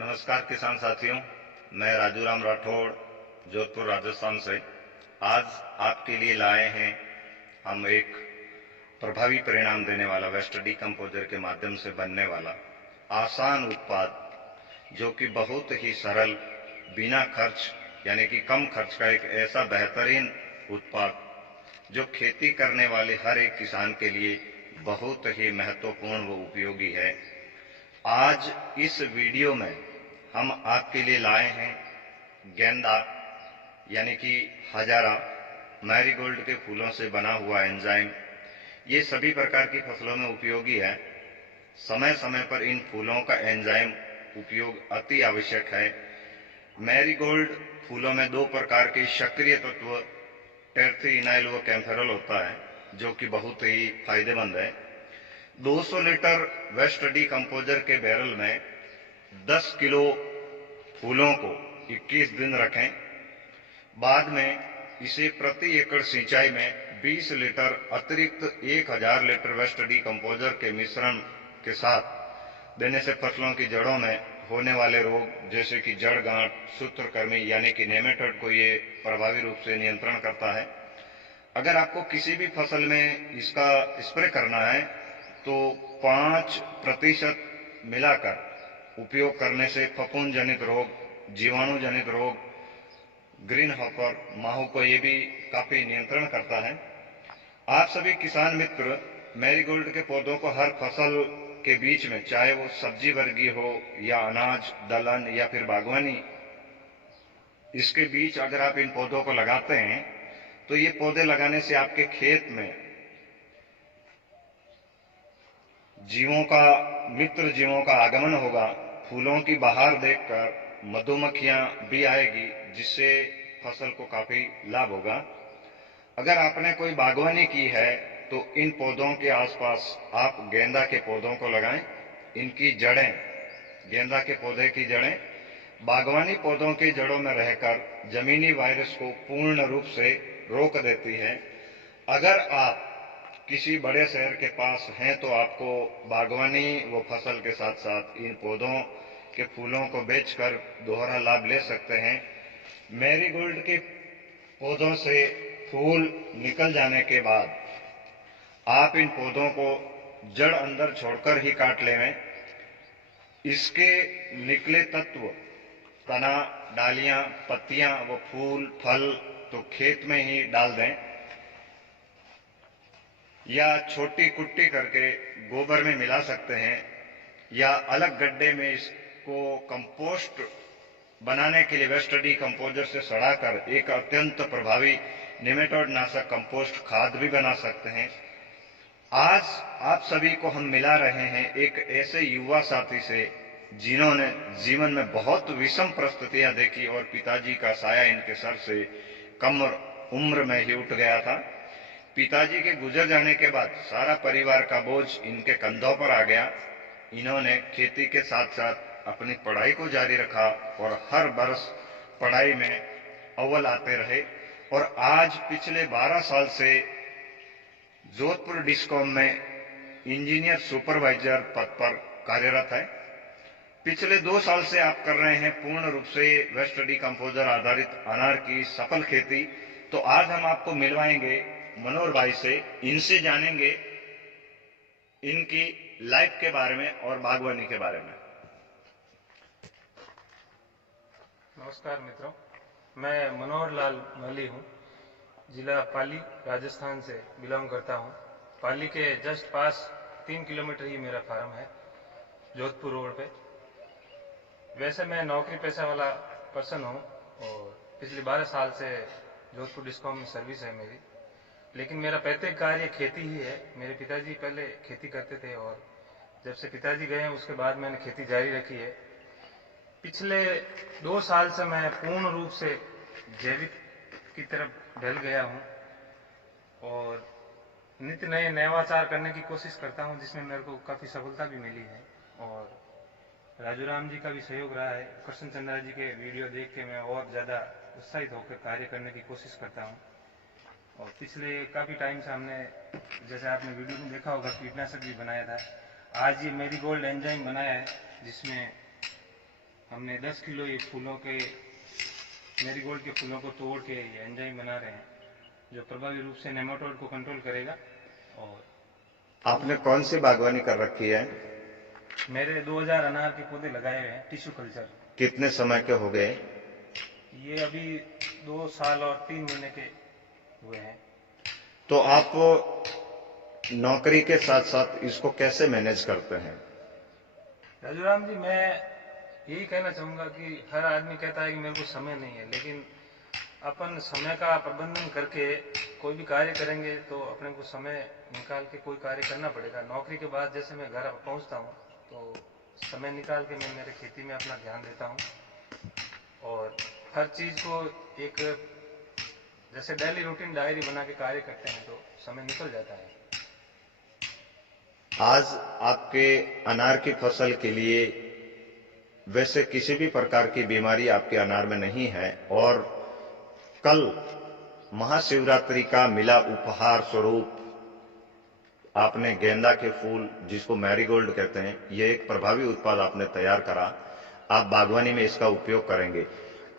नमस्कार किसान साथियों, मैं राजू राम राठौड़ जोधपुर राजस्थान से आज आपके लिए लाए हैं हम एक प्रभावी परिणाम देने वाला वेस्ट डीकम्पोजर के माध्यम से बनने वाला आसान उत्पाद, जो कि बहुत ही सरल, बिना खर्च यानी कि कम खर्च का एक ऐसा बेहतरीन उत्पाद जो खेती करने वाले हर एक किसान के लिए बहुत ही महत्वपूर्ण व उपयोगी है। आज इस वीडियो में हम आपके लिए लाए हैं गेंदा यानी कि हजारा मैरीगोल्ड के फूलों से बना हुआ एंजाइम। ये सभी प्रकार की फसलों में उपयोगी है। समय समय पर इन फूलों का एंजाइम उपयोग अति आवश्यक है। मैरीगोल्ड फूलों में दो प्रकार के सक्रिय तत्व टेर्थीइनाइल व कैम्फेरल होता है, जो कि बहुत ही फायदेमंद है। 200 लीटर वेस्ट डीकम्पोजर के बैरल में 10 किलो फूलों को 21 दिन रखें। बाद में इसे प्रति एकड़ सिंचाई में 20 लीटर अतिरिक्त 1000 लीटर वेस्ट डीकम्पोजर के मिश्रण के साथ देने से फसलों की जड़ों में होने वाले रोग जैसे कि जड़ गांठ, सूत्रकृमि यानी कि नेमेटोड को ये प्रभावी रूप से नियंत्रण करता है। अगर आपको किसी भी फसल में इसका स्प्रे करना है तो 5% मिलाकर उपयोग करने से फफूंद जनित रोग, जीवाणु जनित रोग, ग्रीन हॉपर, माहू को ये भी काफी नियंत्रण करता है। आप सभी किसान मित्र मैरीगोल्ड के पौधों को हर फसल के बीच में, चाहे वो सब्जी वर्गीय हो या अनाज, दलहन या फिर बागवानी, इसके बीच अगर आप इन पौधों को लगाते हैं तो ये पौधे लगाने से आपके खेत में मित्र जीवों का आगमन होगा। फूलों की बहार देखकर मधुमक्खियां भी आएगी, जिससे फसल को काफी लाभ होगा। अगर आपने कोई बागवानी की है तो इन पौधों के आसपास आप गेंदा के पौधों को लगाएं। इनकी जड़ें, गेंदा के पौधे की जड़ें बागवानी पौधों की जड़ों में रहकर जमीनी वायरस को पूर्ण रूप से रोक देती है। अगर आप किसी बड़े शहर के पास हैं तो आपको बागवानी व फसल के साथ साथ इन पौधों के फूलों को बेचकर दोहरा लाभ ले सकते हैं। मैरीगोल्ड के पौधों से फूल निकल जाने के बाद आप इन पौधों को जड़ अंदर छोड़कर ही काट लें। इसके निकले तत्व, तना, डालियां, पत्तियां व फूल, फल तो खेत में ही डाल दें या छोटी कुट्टी करके गोबर में मिला सकते हैं, या अलग गड्ढे में इसको कंपोस्ट बनाने के लिए वेस्ट डीकम्पोजर से सड़ाकर एक अत्यंत प्रभावी नेमेटोड नाशक कंपोस्ट खाद भी बना सकते हैं। आज आप सभी को हम मिला रहे हैं एक ऐसे युवा साथी से जिन्होंने जीवन में बहुत विषम परिस्थितियां देखी और पिताजी का साया इनके सर से कम उम्र में ही उठ गया था। पिताजी के गुजर जाने के बाद सारा परिवार का बोझ इनके कंधों पर आ गया। इन्होंने खेती के साथ साथ अपनी पढ़ाई को जारी रखा और हर वर्ष पढ़ाई में अव्वल आते रहे और आज पिछले 12 साल से जोधपुर डिस्कॉम में इंजीनियर सुपरवाइजर पद पर कार्यरत है। पिछले 2 साल से आप कर रहे हैं पूर्ण रूप से वेस्ट डीकम्पोजर आधारित अनार की सफल खेती। तो आज हम आपको मिलवाएंगे मनोहर भाई से, इनसे जानेंगे इनकी लाइफ के बारे में और बागवानी के बारे में। नमस्कार मित्रों, मैं मनोहर लाल महली हूँ। जिला पाली राजस्थान से बिलोंग करता हूँ। पाली के जस्ट पास 3 किलोमीटर ही मेरा फार्म है, जोधपुर रोड पे। वैसे मैं नौकरी पेशा वाला पर्सन हूँ और पिछले 12 साल से जोधपुर डिस्कॉम में सर्विस है मेरी, लेकिन मेरा पैतृक कार्य खेती ही है। मेरे पिताजी पहले खेती करते थे और जब से पिताजी गए हैं उसके बाद मैंने खेती जारी रखी है। पिछले 2 साल से मैं पूर्ण रूप से जैविक की तरफ ढल गया हूँ और नित्य नए नवाचार करने की कोशिश करता हूँ, जिसमें मेरे को काफ़ी सफलता भी मिली है। और राजू राम जी का भी सहयोग रहा है। कृष्ण चंद्रा जी के वीडियो देख के मैं और ज़्यादा उत्साहित होकर कार्य करने की कोशिश करता हूँ। और पिछले काफ़ी टाइम से हमने, जैसे आपने वीडियो में देखा होगा, कीटनाशक भी बनाया था। आज ये मैरीगोल्ड एंजाइम बनाया है, जिसमें हमने 10 किलो ये फूलों के मैरीगोल्ड के फूलों को तोड़ के ये एंजाइम बना रहे हैं जो प्रभावी रूप से नेमाटोड को कंट्रोल करेगा। और आपने कौन सी बागवानी कर रखी है? मेरे 2000 अनार के पौधे लगाए हुए हैं, टिश्यू कल्चर। कितने समय के हो गए? ये अभी 2 साल और 3 महीने के हुए हैं। तो आप नौकरी के साथ साथ इसको कैसे मैनेज करते हैं? राजूराम जी, मैं यही कहना चाहूँगा कि हर आदमी कहता है कि मेरे को समय नहीं है, लेकिन अपन समय का प्रबंधन करके कोई भी कार्य करेंगे तो अपने को समय निकाल के कोई कार्य करना पड़ेगा। नौकरी के बाद जैसे मैं घर पहुँचता हूँ तो समय निकाल के मैं मेरे खेती में अपना ध्यान देता हूँ और हर चीज़ को एक जैसे डेली रूटीन डायरी बना के कार्य करते हैं तो समय निकल जाता है। आज आपके अनार की फसल के लिए वैसे किसी भी प्रकार की बीमारी आपके अनार में नहीं है और कल महाशिवरात्रि का मिला उपहार स्वरूप आपने गेंदा के फूल, जिसको मैरीगोल्ड कहते हैं, यह एक प्रभावी उत्पाद आपने तैयार करा। आप बागवानी में इसका उपयोग करेंगे।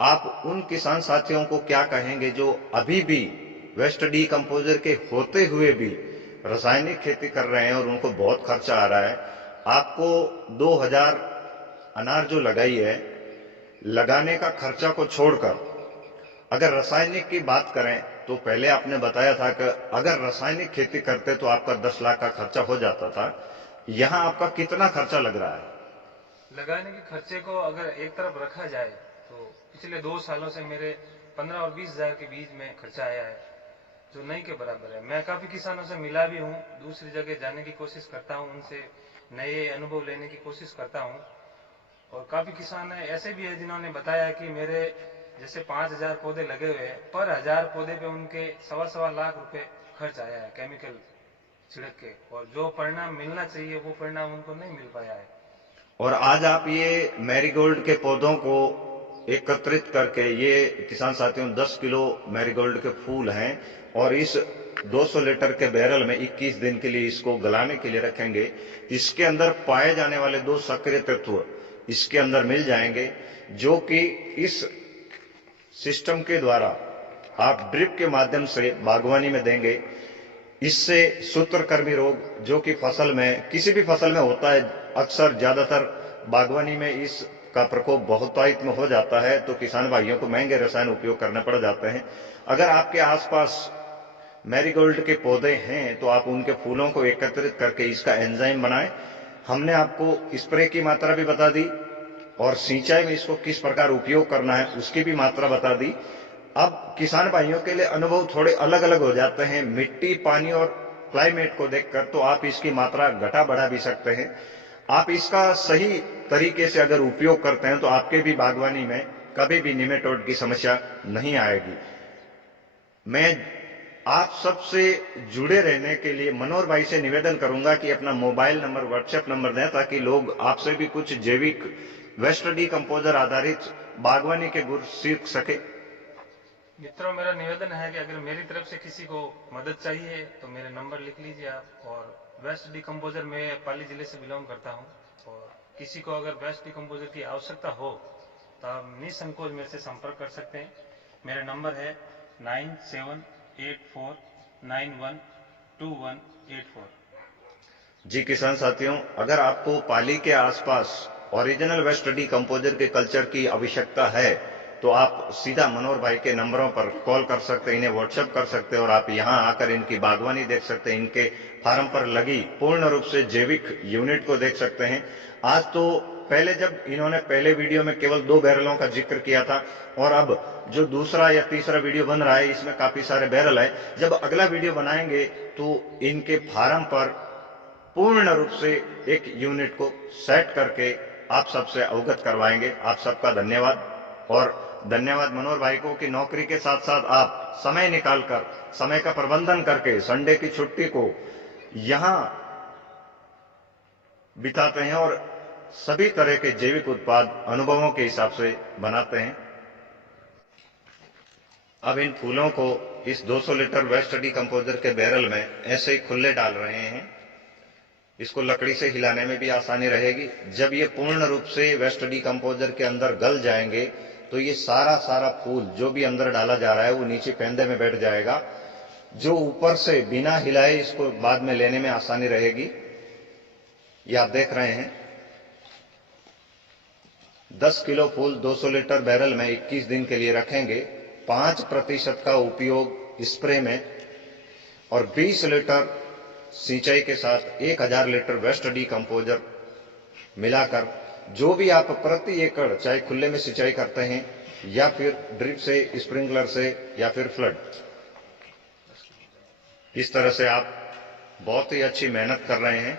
आप उन किसान साथियों को क्या कहेंगे जो अभी भी वेस्ट डीकंपोजर के होते हुए भी रासायनिक खेती कर रहे हैं और उनको बहुत खर्चा आ रहा है? आपको 2000 अनार जो लगाई है, लगाने का खर्चा को छोड़कर अगर रासायनिक की बात करें तो पहले आपने बताया था कि अगर रासायनिक खेती करते तो आपका 10 लाख का खर्चा हो जाता था। यहां आपका कितना खर्चा लग रहा है? लगाने के खर्चे को अगर एक तरफ रखा जाए तो पिछले 2 सालों से मेरे 15 और 20 हजार के बीच में खर्चा आया है, जो नहीं के बराबर है। मैं काफी किसानों से मिला भी हूँ, दूसरी जगह जाने की कोशिश करता हूँ, उनसे नए अनुभव लेने की कोशिश करता हूँ और काफी किसान ऐसे भी है जिन्होंने बताया कि मेरे जैसे 5000 पौधे लगे हुए हैं, पर 1000 पौधे पे उनके 1.25 लाख रुपए खर्च आया है केमिकल छिड़क के, और जो परिणाम मिलना चाहिए वो परिणाम उनको नहीं मिल पाया है। और आज आप ये मैरीगोल्ड के पौधों को एकत्रित करके, ये किसान साथियों 10 किलो मैरीगोल्ड के फूल हैं और इस 200 लीटर के बैरल में 21 दिन के लिए इसको गलाने के लिए रखेंगे। इसके अंदर पाए जाने वाले 2 सक्रिय तत्व इसके अंदर मिल जाएंगे, जो कि इस सिस्टम के द्वारा आप ड्रिप के माध्यम से बागवानी में देंगे। इससे सूत्रकृमि रोग, जो कि फसल में किसी भी फसल में होता है, अक्सर ज्यादातर बागवानी में इसका प्रकोप बहुतायत में हो जाता है, तो किसान भाइयों को महंगे रसायन उपयोग करने पड़ जाते हैं। अगर आपके आसपास मैरीगोल्ड के पौधे हैं तो आप उनके फूलों को एकत्रित करके इसका एंजाइम बनाएं। हमने आपको स्प्रे की मात्रा भी बता दी और सिंचाई में इसको किस प्रकार उपयोग करना है उसकी भी मात्रा बता दी। अब किसान भाइयों के लिए अनुभव थोड़े अलग अलग हो जाते हैं। मिट्टी, पानी और क्लाइमेट को देखकर तो आप इसकी मात्रा घटा बढ़ा भी सकते हैं। आप इसका सही तरीके से अगर उपयोग करते हैं तो आपके भी बागवानी में कभी भी निमेटोड की समस्या नहीं आएगी। मैं आप सबसे जुड़े रहने के लिए मनोहर भाई से निवेदन करूंगा कि अपना मोबाइल नंबर, व्हाट्सएप नंबर दें ताकि लोग आपसे भी कुछ जैविक वेस्ट डीकंपोजर आधारित बागवानी के गुर सीख सके। मित्रों, मेरा निवेदन है कि अगर मेरी तरफ से किसी को मदद चाहिए तो मेरे नंबर लिख लीजिए आप। और वेस्ट डीकंपोजर में पाली जिले से बिलोंग करता हूं और किसी को अगर वेस्ट डीकंपोजर की आवश्यकता हो तो आप निसंकोच मेरे से संपर्क कर सकते हैं। मेरा नंबर है 9784912184। जी किसान साथियों, अगर आपको पाली के आसपास ओरिजिनल वेस्ट डीकंपोजर के कल्चर की आवश्यकता है तो आप सीधा मनोहर भाई के नंबरों पर कॉल कर सकते हैं, इन्हें व्हाट्सएप कर सकते हैं और आप यहां आकर इनकी बागवानी देख सकते हैं, इनके फार्म पर लगी पूर्ण रूप से जैविक यूनिट को देख सकते हैं। आज तो पहले जब इन्होंने पहले वीडियो में केवल 2 बैरलों का जिक्र किया था और अब जो दूसरा या तीसरा वीडियो बन रहा है इसमें काफी सारे बैरल है। जब अगला वीडियो बनाएंगे तो इनके फार्म पर पूर्ण रूप से एक यूनिट को सेट करके आप सबसे अवगत करवाएंगे। आप सबका धन्यवाद और धन्यवाद मनोहर भाई को कि नौकरी के साथ साथ आप समय निकालकर, समय का प्रबंधन करके संडे की छुट्टी को यहां बिताते हैं और सभी तरह के जैविक उत्पाद अनुभवों के हिसाब से बनाते हैं। अब इन फूलों को इस 200 लीटर वेस्ट डीकंपोजर के बैरल में ऐसे ही खुले डाल रहे हैं। इसको लकड़ी से हिलाने में भी आसानी रहेगी। जब ये पूर्ण रूप से वेस्ट डिकम्पोजर के अंदर गल जाएंगे तो ये सारा फूल जो भी अंदर डाला जा रहा है वो नीचे पेंदे में बैठ जाएगा, जो ऊपर से बिना हिलाए इसको बाद में लेने में आसानी रहेगी। ये आप देख रहे हैं 10 किलो फूल 200 लीटर बैरल में 21 दिन के लिए रखेंगे। 5% का उपयोग स्प्रे में और 20 लीटर सिंचाई के साथ 1000 लीटर वेस्ट डिकम्पोजर मिलाकर, जो भी आप प्रति एकड़ चाहे खुले में सिंचाई करते हैं या फिर ड्रिप से, स्प्रिंकलर से या फिर फ्लड, इस तरह से आप बहुत ही अच्छी मेहनत कर रहे हैं।